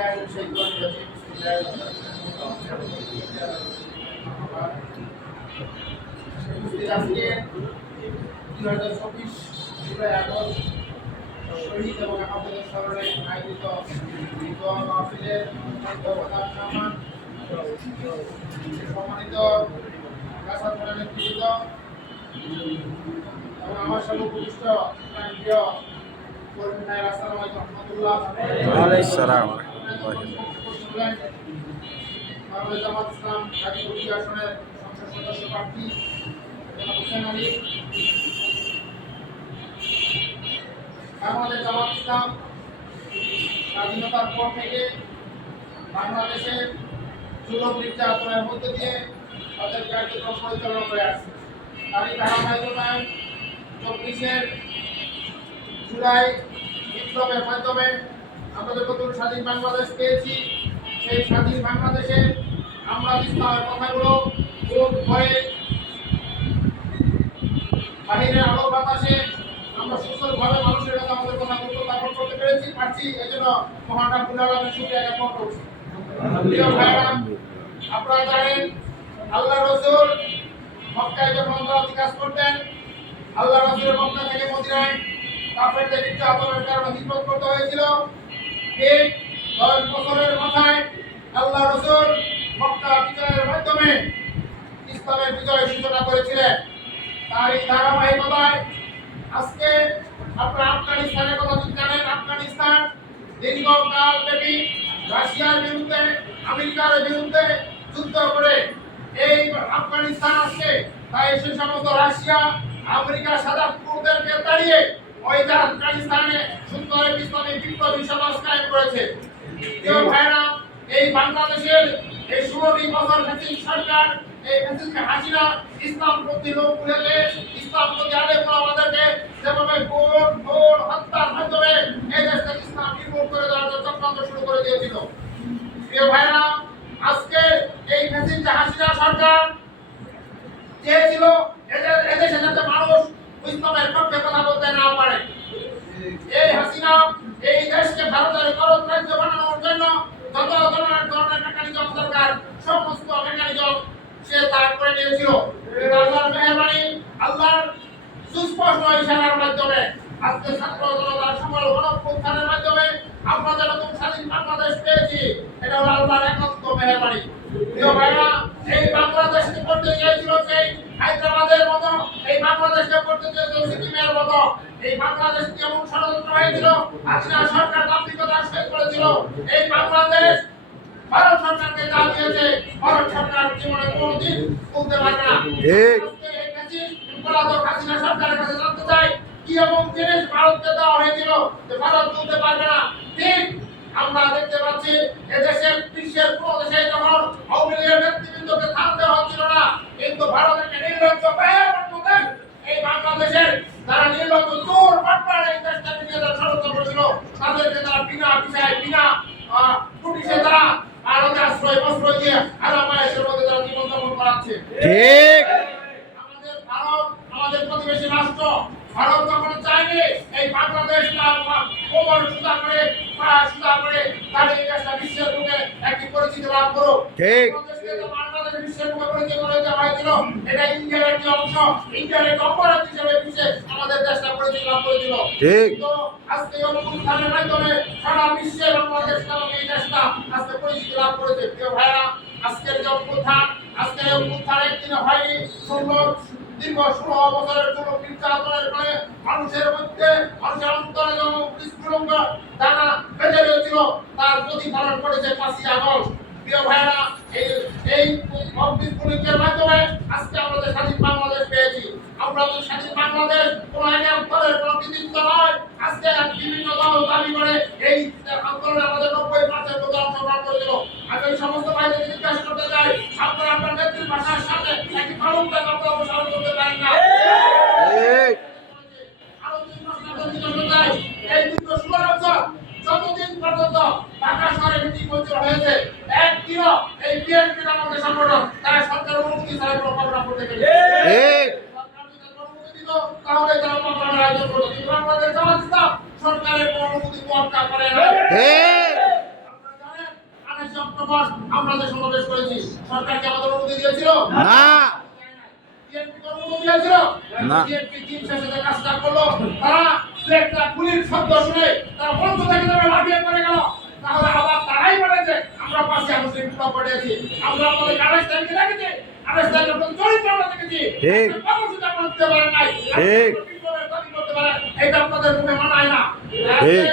আজকে 2024 July August শহীদ এবং আহতদের স্মরণে আয়োজিত দোয়া মাহফিলের প্রধান মেহমান সম্মানিত নেতৃবৃন্দ এবং আমার সাথে উপবিষ্ট প্রিয় কর্মী ভাই আসসালামু আলাইকুম রহমতুল্লাহ। ওয়ালাইকুম সালাম। বাংলাদেশ জামাত ইসলাম গাজীপুর আসনের সংসদ সদস্য প্রার্থী হোসেন আলী। বাংলাদেশ জামাত ইসলাম স্বাধীনতার পর থেকে বাংলাদেশের জুলুম নির্যাতনের মধ্য দিয়ে তাদের কার্যক্রম পরিচালনা করে আসছে। তারই ধারাবাহিকতায় 24শে জুলাই বিপ্লবের মাধ্যমে আমরা যে নতুন স্বাধীন বাংলাদেশ পেয়েছি, সেই স্বাধীন বাংলাদেশে আমরা ইসলামের কথাগুলো যোগ করে বাহিরের আলো বাতাসে আমরা সুন্দরভাবে মানুষের কাছে আমাদের কথাগুলো উপস্থাপন করতে পারছি। এই জন্য মহান রব্বুল আলামিনের শুকরিয়া জ্ঞাপন করছি। আপনারা জানেন আল্লাহ রাসূল মক্কায় যখন কাজ করতেন, আল্লাহ রাসূলের মক্কা থেকে মদিনায় কাফেরদের নির্যাতনের কারণে হিজরত করতে হয়েছিল। ঠিক 10 বছরের মাথায় আল্লাহ রাসূল মক্কা বিজয়ের মাধ্যমে ইসলামের বিজয়ের সূচনা করেছিলেন। তার এই ধারাবাহিকতায় আজকে আপনারা আফগানিস্তানের কথা জানেন। আফগানিস্তান দীর্ঘকাল ব্যাপী রাশিয়ার বিরুদ্ধে, আমেরিকার বিরুদ্ধে যুদ্ধ করে এই আফগানিস্তান আজকে তাই সে সমস্ত রাশিয়া আমেরিকার সাদা কুকুরদেরকে তাড়িয়ে ওই আফগানিস্তানে সুন্দর ইসলামী বিপ্লবী সমাজ কায়েম করেছে। প্রিয় ভাইরা, এই বাংলাদেশের এই 16 বছর ফ্যাসিস্ট সরকার, এই ফ্যাসিস্ট হাসিনা ইসলাম প্রতি লোক ভুলে ইসলাম প্রতি আলেম আমাদেরকে যেভাবে ভোর হত্যার মাধ্যমে এই দেশ থেকে ইসলাম নির্মূল করে দেওয়ার চক্রান্ত শুরু করে দিয়েছিল। প্রিয় ভাইরা, আজকে এই ফ্যাসিস্ট হাসিনা সরকার চেয়েছিল এদেশে যাতে মানুষ ইসলামের পক্ষে কথা বলতে না পারে। এই হাসিনা এই দেশকে ভারতের করদ রাজ্য বানানোর জন্য যত ধরনের মেকানিজম দরকার সমস্ত মেকানিজম সে তার করে নিয়েছিল। আল্লাহর মেহেরবানি, আল্লাহর সুস্পষ্ট ইশারার মাধ্যমে আজকে ছাত্র জনতার সকল গণঅভ্যুত্থানের মাধ্যমে আমরা যে নতুন স্বাধীন বাংলাদেশ পেয়েছি, এটা হলো আল্লাহর একান্ত মেহেরবানি। প্রিয় ভাইরা, এই বাংলাদেশকে করতে চেয়েছিল সেই হায়দ্রাবাদের মতো, এই বাংলাদেশকে করতে চেয়েছিল সিকিমের মতো। এই বাংলাদেশ কেমন ষড়যন্ত্র হয়েছিল, হাসিনা সরকার দাম্ভিকতা শেষ করেছিল। এই বাংলাদেশ ভারত সরকারকে যা দিয়েছে, ভারত সরকার জীবনে কোনোদিন তুলতে পারবে না। হাসিনা সরকারের কাছে জানতে চাই কি এমন জিনিস ভারতকে দেওয়া হয়েছিল যে ভারত তুলতে পারবে না। ঠিক আমরা দেখতে পাচ্ছি এদেশের বিশ্বের কোন দেশে যখন আওয়ামী লীগের নেতৃবৃন্দকে থামতে হচ্ছিল না, কিন্তু ভারতের নির্লজ্জ ব্যবহার এই বাংলাদেশের যারা নির্লজ্জ চোর বাটপার এই দেশটাকে নিয়ে যারা ষড়যন্ত্র করেছিল, তাদেরকে তারা বিনা বিচারে বিনা পুলিশে তারা ভারতে আশ্রয় দিয়ে আরামায়েশের মধ্যে তারা জীবনযাপন করাচ্ছে। ঠিক আমাদের ভারত আমাদের প্রতিবেশী রাষ্ট্র, ভারত যখন চাইবে এই বাংলাদেশটা কোমর সুদা করে তার এই দেশটা বিশ্বের বুকে একটি পরিচিতি লাভ করো। ঠিক বাংলাদেশ বিশ্বের বুকে পরিচিত করে দেওয়া হয়েছিল, এটা ইন্ডিয়ার একটি অংশ, ইন্ডিয়ার একটি অপরাধ হিসেবে বিশ্বে আমাদের দেশটা পরিচিতি লাভ করেছিল। ঠিক তো আজকে অভ্যুত্থানের মাধ্যমে সারা বিশ্বে বাংলাদেশ নামক এই দেশটা আজকে পরিচিতি লাভ করেছে। প্রিয় ভাইরা, আজকের যে অভ্যুত্থান, আজকের এই অভ্যুত্থান একদিনে হয়নি। দীর্ঘ 16 বছরের জন্য নির্যাতনের ফলে মানুষের মধ্যে, মানুষের অন্তরে যেমন বিস্ফোরণ দানা বেঁধে রয়েছিল, তার প্রতিফলন করেছে 5ই আগস্ট। প্রিয় ভাইরা, এই বিস্ফোরণের মাধ্যমে আজকে আমরা যে স্বাধীন বাংলাদেশ পেয়েছি, আমরা যে স্বাধীন বাংলাদেশ কোন এক দলের কোন কৃতিত্ব নয়। আজকে বিভিন্ন দল দাবি করে এই আন্দোলনে আমাদের 90% লোক অংশগ্রহণ করেছিল। আমি এই সমস্ত ভাইদের জিজ্ঞাসা করতে চাই, আপনারা আপনার নেত্রীর ভাষার সাথে একটি কলমটা আপনারা অনুসরণ করতে পারেন না? আরো 2 মাস জিজ্ঞাসা চাই, এই দীর্ঘ 16 বছর যতদিন পর্যন্ত ঢাকা শহরে মিটিং হয়েছে, একদিনও এই বিএনপি নামক সংগঠন তারা সরকারের অনুমতি ছাড়া কোনো প্রোগ্রাম করতে পারে তাহলে তারা প্রোগ্রামের আয়োজন করতো, কিন্তু বাংলাদেশ জামাত ইসলাম সরকারের কোনো অনুমতি তোয়াক্কা করে না। সরকার কি আমাদের অনুমতি দিয়েছিল? না। বিএনপি অনুমতি দিয়েছিল না। বিএনপি দিন শেষে যে কাজটা করলো, তারা একটা গুলির শব্দ শুনে তারা মঞ্চ থেকে যাবে লাফিয়ে পড়ে গেল। তাহলে আবার তারাই বলেছে আমরা 5ই আগস্টে বিপ্লব ঘটিয়েছি, আমরা আমাদের আরেস্ট তারিখে দেখেছি, আরেস্ট তারিখে আপনাদের চরিত্র আমরা দেখেছি, ঠিক। কর্মসূচি আপনারা দিতে পারেন নাই, ঠিক। বিপ্লবের দাবি করতে পারেন, এটা আপনাদের মুখে মানায় না। ঠিক।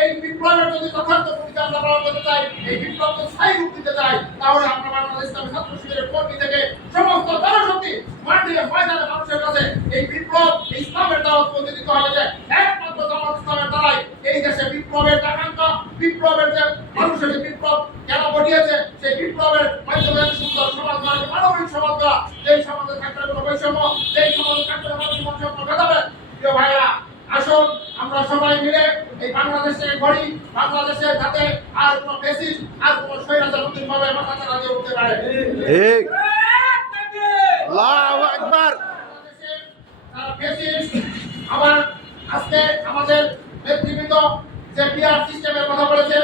এই বিপ্লবের যদি যথার্থ ভূমিকা আমরা পালন করতে চাই, এই বিপ্লবকে স্থায়ী রূপ দিতে চাই, তাহলে আমরা বাংলাদেশ ইসলামী ছাত্র শিবিরের কর্মী থেকে সমস্ত জনশক্তি মাঠে ময়দানে মানুষের কাছে এই বিপ্লব ইসলামের দাওয়াত পৌঁছে দিতে হবে যে একমাত্র জামাত ইসলামের দ্বারাই এই দেশে বিপ্লবের আকাঙ্ক্ষা, বিপ্লবের যে মানুষের যে বিপ্লব কেন ঘটিয়েছে, সেই বিপ্লবের মাধ্যমে সুন্দর সমাজ গড়া, মানবিক সমাজ গড়া, যেই সমাজে থাকলে কোনো বৈষম্য, যেই সমাজে থাকলে মানুষ বৈষম্য ঘটাবে। প্রিয় ভাইরা, আসুন আমরা সবাই মিলে এই বাংলাদেশে গড়ি, বাংলাদেশে যাতে আর কোনো ফ্যাসিস্ট আর কোনো স্বৈরাচার নতুন ভাবে মাথা চারা দিয়ে উঠতে পারে। ঠিক। আল্লাহু আকবার। বাংলাদেশে যারা ফ্যাসিস্ট, আবার আজকে আমাদের নেতৃবৃন্দ যে পিআর সিস্টেমের কথা বলেছে,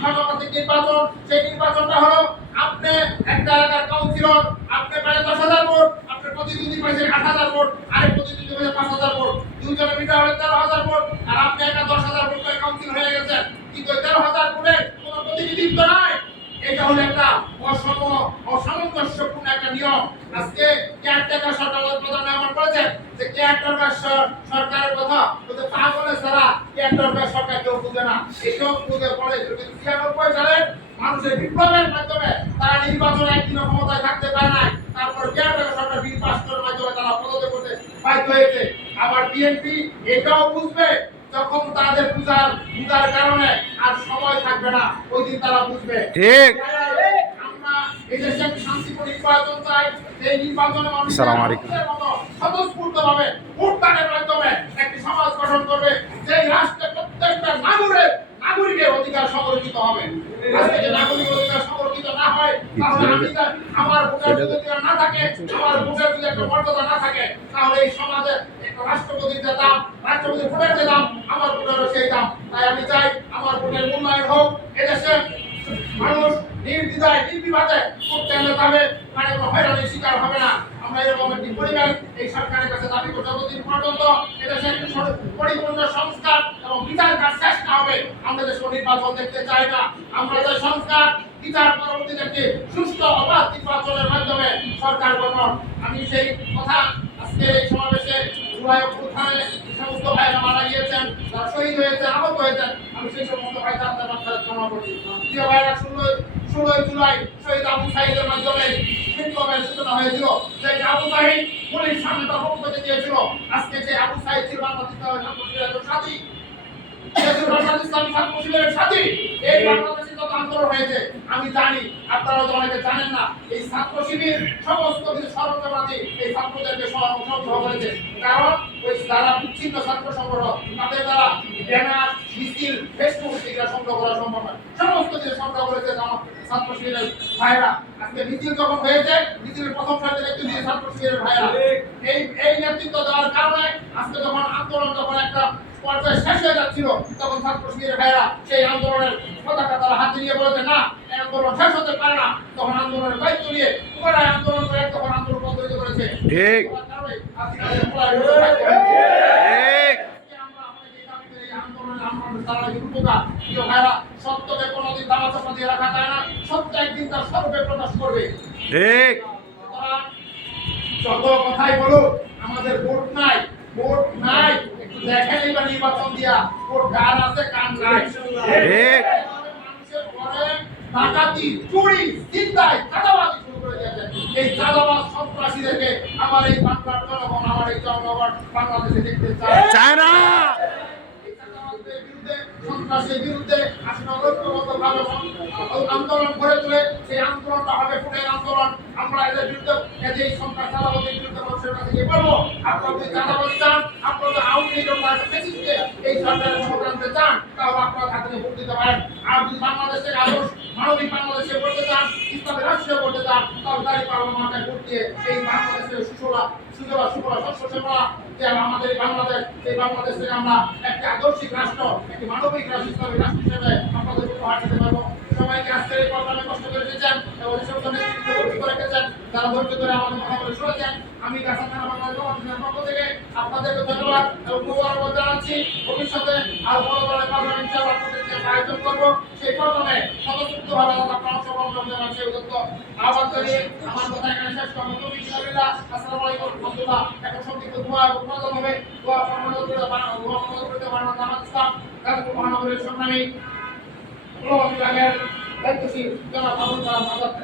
সাংগঠনিক নির্বাচন, সেই নির্বাচনটা হলো আপনি একটা এলাকার কাউন্সিলর, আপনি পারে 10,000 ভোট, আপনি প্রতিনিধি পাইছেন 8,000 ভোট, আরেক প্রতিনিধি পাইছে 5,000 ভোট, দুইজনে মিলে হলে 13,000 ভোট, আর আপনি একা 10,000 ভোট পেয়ে কাউন্সিল হয়ে গেছেন, কিন্তু 13,000 ভোটের কোনো প্রতিনিধিত্ব নাই। এটা হলো একটা অসামঞ্জস্যপূর্ণ একটা নিয়ম। আজকে কেয়ারটেকার সরকার প্রধান এমন বলেছেন যে কেয়ারটেকার সরকারের কথা বলতে পাগলের ছাড়া কেয়ারটেকার সরকার কেউ বুঝে না, এসব বুঝে পড়ে। কিন্তু 96 সালে মানুষের বিপ্লবের মাধ্যমে তারা নির্বাচনে একদিনও ক্ষমতায় থাকতে পারে নাই, তারপর কেয়ারটেকার সরকার বিল পাস করার মাধ্যমে তারা পদত্যাগ করতে বাধ্য হয়েছে। আবার বিএনপি এটাও বুঝবে যখন তাদের পূজার কারণে আর সময় থাকবে না, ওই দিন তারা বুঝবে। ঠিক। আমরা এই দেশে একটি শান্তিপূর্ণ নির্বাচন চাই, এই নির্বাচনে মানুষ আসসালামু আলাইকুম। স্বতঃস্ফূর্তভাবে ভোটদানের মাধ্যমে একটি সমাজ গঠন করবে, যে রাষ্ট্রে প্রত্যেকটা নাগরিকের অধিকার সংরক্ষিত হবে। আজকে যে নাগরিক অধিকার সংরক্ষিত না হয়, তাহলে আমার ভোটের অধিকার না থাকে, আমার ভোটের যদি একটা মর্যাদা না থাকে, তাহলে এই সমাজে একটা রাষ্ট্রপতির যে দাম, রাষ্ট্রপতির ভোটের যে দাম, আমার ভোটেরও সেই দাম। তাই আমি চাই আমার ভোটের মূল্যায়ন হোক, এদেশে মানুষ নির্দ্বিধায় নির্বিবাদে ভোট কেন্দ্রে যাবে, মানে কোনো হয়রানির শিকার হবে না। আমরা এরকম একটি পরিবেশ এই সরকারের কাছে দাবি করতে যতদিন পর্যন্ত এদেশে একটি পরিপূর্ণ সংস্কার এবং বিচার কাজ শেষ না হবে, আমরা দেশ নির্বাচন দেখতে চাই না। আমরা চাই সংস্কার, বিচার, পরবর্তীতে একটি সুষ্ঠু অবাধ নির্বাচনের মাধ্যমে সরকার গঠন। আমি সেই কথা আজকে এই সমাবেশে জুলাই অভ্যুত্থানে সমস্ত ভাইরা মারা গিয়েছেন, যারা শহীদ হয়েছেন, আহত হয়েছেন, আমি সেই সমস্ত ভাইদের আত্মার ক্ষমা করছি। প্রিয় ভাইরা, 16 জুলাই শহীদ আবু সাঈদের মাধ্যমে বিপ্লবের সূচনা হয়েছিল। যে আবু সাঈদ পুলিশ সামনে তার বক্তব্য দিয়েছিল, আজকে যে আবু সাঈদ ছিল বাংলাদেশের সাথী, এই বাংলাদেশে যত আন্দোলন হয়েছে আমি জানি, আপনারা তো অনেকে জানেন না, এই ছাত্র শিবির সমস্ত কিছু সরঞ্জামাদি এই ছাত্রদেরকে সরবরাহ করেছে। কারণ ওই যারা বিচ্ছিন্ন ছাত্র সংগঠন, তাদের দ্বারা ব্যানার, মিছিল, ফেসবুক এগুলো সংগ্রহ করা সম্ভব নয়, সমস্ত কিছু সংগ্রহ করেছে আমার ছাত্র শিবিরের ভাইরা। আজকে মিছিল যখন হয়েছে, মিছিলের প্রথম সারিতে নেতৃত্ব দিয়ে ছাত্র শিবিরের ভাইরা, এই নেতৃত্ব দেওয়ার কারণে আজকে যখন আন্দোলন যখন একটা পর্যায়ে শেষ হয়ে যাচ্ছিল, তখন ছাত্র শিবিরের ভাইরা সেই আন্দোলনের পতাকা তারা হাতে নিয়ে বলেছে না, এই আন্দোলন শেষ হতে পারে না। তখন আন্দোলনের দায়িত্ব নিয়ে পুনরায় আন্দোলন করে তখন আন্দোলন প্রতিহত করেছে। ঠিক। সত্যকে কোনোদিন দাবা চাপা দিয়ে রাখা যায় না, সত্য একদিন তার সর্বে প্রকাশ করবে। ঠিক। যত কথাই বলুক, আমাদের ভোট নাই, ভোট নাই, একটু দেখেন এবার নির্বাচন দিয়া ভোট কার আছে কার নাই। ঠিক। মানুষের ঘরে ডাকাতি, চুরি, চিন্তায় চাঁদাবাজি শুরু করে দিয়েছে। এই চাঁদাবাজ সন্ত্রাসীদেরকে আমার এই বাংলার জনগণ, আমার এই জনগণ বাংলাদেশে দেখতে চায় না। সন্ত্রাসের বিরুদ্ধে আসলে ঐক্যবদ্ধভাবে আন্দোলন গড়ে তুলে সেই আন্দোলনটা হবে ফুটের আন্দোলন। আমরা এদের বিরুদ্ধে এই সন্ত্রাস চাঁদাবাদের বিরুদ্ধে মানুষের কাছে গিয়ে বলবো, আপনারা যদি চাঁদাবাজি চান, আপনারা আওয়ামী লীগের ফ্যাসিস্টকে এই সরকারের ক্ষমতা আনতে চান, তাহলে আপনারা হাতে ভোট দিতে পারেন। আর যদি বাংলাদেশের আদর্শ মানবিক বাংলাদেশে করতে চান, ইসলামী রাষ্ট্রে করতে চান, তাহলে দাঁড়িয়ে পার্লামেন্টে ভোট দিয়ে এই বাংলাদেশের সুফলা শস্য শ্যামলা যে আমাদের বাংলাদেশ, এই বাংলাদেশ থেকে আমরা একটি আদর্শিক রাষ্ট্র, একটি মানবিক রাষ্ট্র, ইসলামী রাষ্ট্র হিসেবে আপনাদের উপহার দিতে পারবো। সবাইকে আজকের এই প্রোগ্রামে কষ্ট করে এসেছেন এবং এসব নেতৃত্বে ভর্তি করে রেখেছেন, তারা ধৈর্য ধরে আমাদের কথা বলে শুনেছেন। আমি গাছা থানা বাংলাদেশ পক্ষ থেকে আপনাদেরকে ধন্যবাদ এবং মুবারকবাদ জানাচ্ছি। ভবিষ্যতে আর বড় ধরনের প্রোগ্রাম ইনশাআল্লাহ আপনাদেরকে আয়োজন করবো। সেই প্রোগ্রামে স্বতঃস্ফূর্তভাবে আপনারা অংশগ্রহণ জানান সেই উদ্যোগ আহ্বান করি। আমার কথা এখানে শেষ করবো। তুমি ইনশাআল্লাহ আসসালামু আলাইকুম বন্ধুরা। এখন সংক্ষিপ্ত দোয়া এবং প্রদান হবে। দোয়া প্রমাণ করতে পারবেন নামাজ ইসলাম গাজীপুর মহানগরের সংগ্রামী বিভাগের দায়িত্বশীল জনাব আবুল কালাম আজাদ।